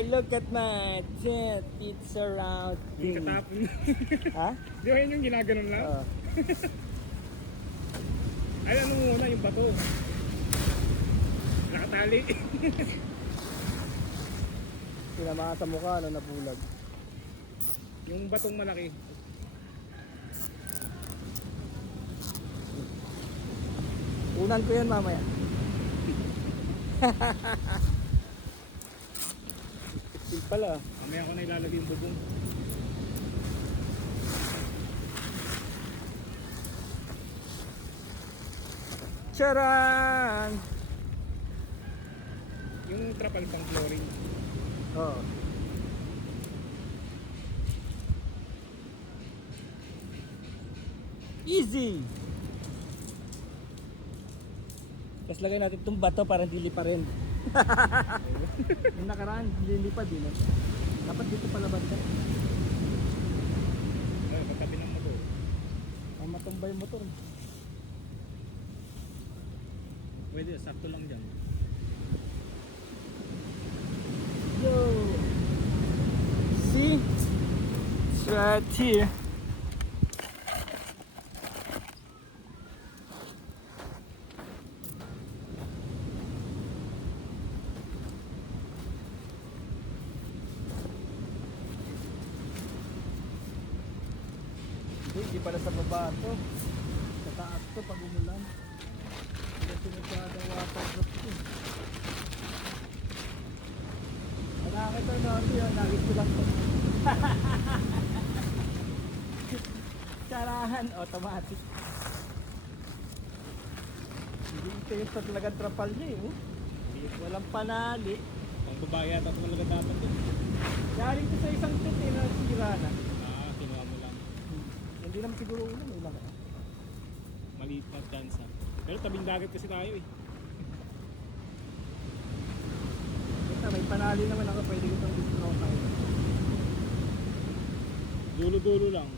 Look at my tent, it's around. Yung katapon. Ha? Di ba yun yung ginaganon lang? Oo. Ay, ano muna yung bato? Nakatali. Sinamahan sa mukha, ano, nabulag. Yung batong malaki. Unan ko yan mamaya. Steel pala. Mamaya ko na ilalagay yung bubong. Charan! Yung trapal pang flooring. Oo. Easy! Tapos lagay natin itong bato para hindi lipa rin. Yung nakaraan, lilipad din. Eh. Dapat dito pala banda. Ay, pagtabi ng motor. Ang matumbay yung motor. Pwede, sakto lang dyan. Yo! See? It's right here. Hindi pala sa baba to. Sa taas to pag umulan. Kasi nagkada waterproof to. Nakakit to natin yun. Nakit ko lang to. Sarahan. Automatic. Hindi ito yung talagang trapal niya eh. Walang panali. Pang babae at talaga dapat yun. Galing ko sa isang tent eh na sira na. Ah, kinuha mo lang. Hindi naman siguro ulan. Ulan ka. Maliit na chance. Pero tabing dagat kasi tayo eh. Basta may panali naman ako. Pwede ko itong discount tayo. Dulo-dulo lang.